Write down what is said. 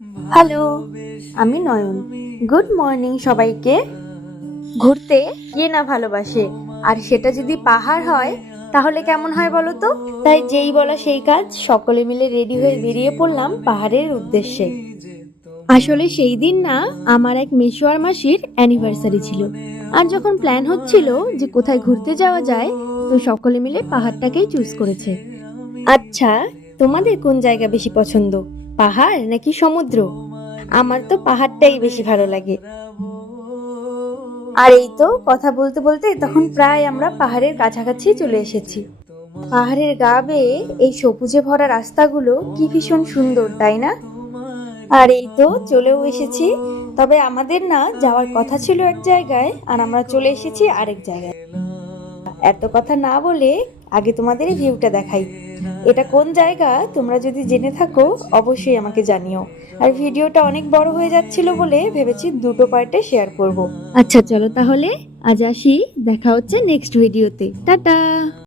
Hello, আমি নয়ন। Good morning সবাইকে। ঘুরতে কে না ভালোবাসে, আর সেটা যদি পাহাড় হয় তাহলে কেমন হয় বলো তো। তাই যেই বলা সেই কাজ, সকলে মিলে রেডি হয়ে বেরিয়ে পড়লাম পাহাড়ের উদ্দেশ্যে। আসলে সেই দিন না আমার এক মেসোয়ার মাসির অ্যানিভার্সারি ছিল, আর যখন প্ল্যান হচ্ছিল যে কোথায় ঘুরতে যাওয়া যায়, তো সকলে মিলে পাহাড়টাকেই চুজ করেছে। আচ্ছা, তোমাদের কোন জায়গা বেশি পছন্দ, পাহাড় নাকি সমুদ্র? আমার তো পাহাড়টাই বেশি ভালো লাগে। আর এই তো কথা বলতে বলতে তখন প্রায় আমরা পাহাড়ের কাছাকাছি চলে এসেছি। পাহাড়ের গা বেয়ে এই সবুজে ভরা রাস্তাগুলো কি ভীষণ সুন্দর, তাই না? আর এই তো চলেও এসেছি। তবে আমাদের না যাওয়ার কথা ছিল এক জায়গায়, আর আমরা চলে এসেছি আরেক জায়গায়। এত কথা না বলে আগে তোমাদের এই ভিউটা দেখাই। এটা কোন জায়গা তোমরা যদি জেনে থাকো অবশ্যই আমাকে জানিও। আর ভিডিওটা অনেক বড় হয়ে যাচ্ছিল বলে ভেবেছি দুটো পার্টে শেয়ার করব। আচ্ছা চলো তাহলে আজ আসি, দেখা হচ্ছে নেক্সট ভিডিওতে। টাটা।